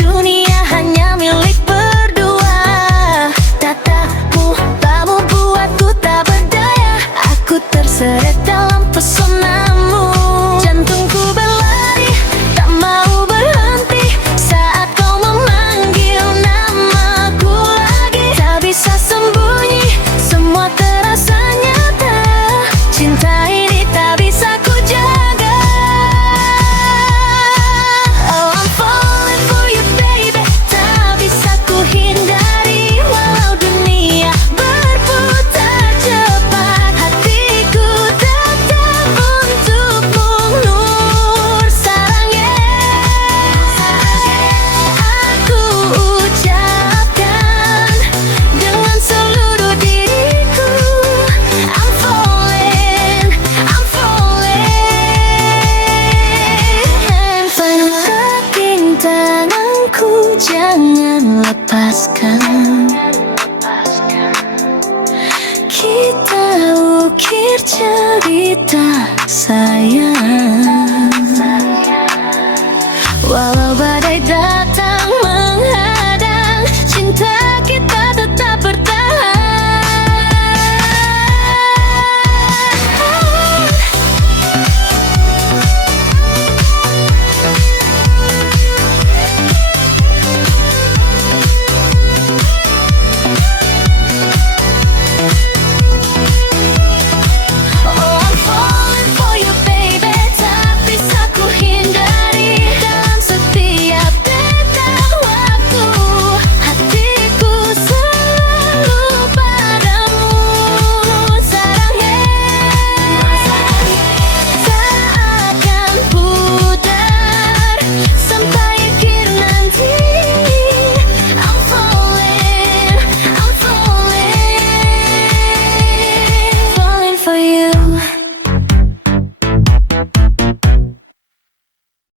dunia hanya milik berdua. Tatamu, tamu buatku tak berdaya. Aku terseret dalam pesonamu. Jantungku berlari, tak mau berhenti saat kau memanggil namaku lagi. Tak bisa sembunyi, semua terasa nyata. Cinta ini tak bisa ku jaga. Oh, I'm falling for you baby, tak bisa ku hindari. Walau dunia berputar cepat, hatiku tetap untukmu. Nur sarangnya aku ucapkan dengan seluruh diriku. I'm falling, I'm falling. Pegang tanganku, jangan lepaskan. Kita ukir cerita sayang.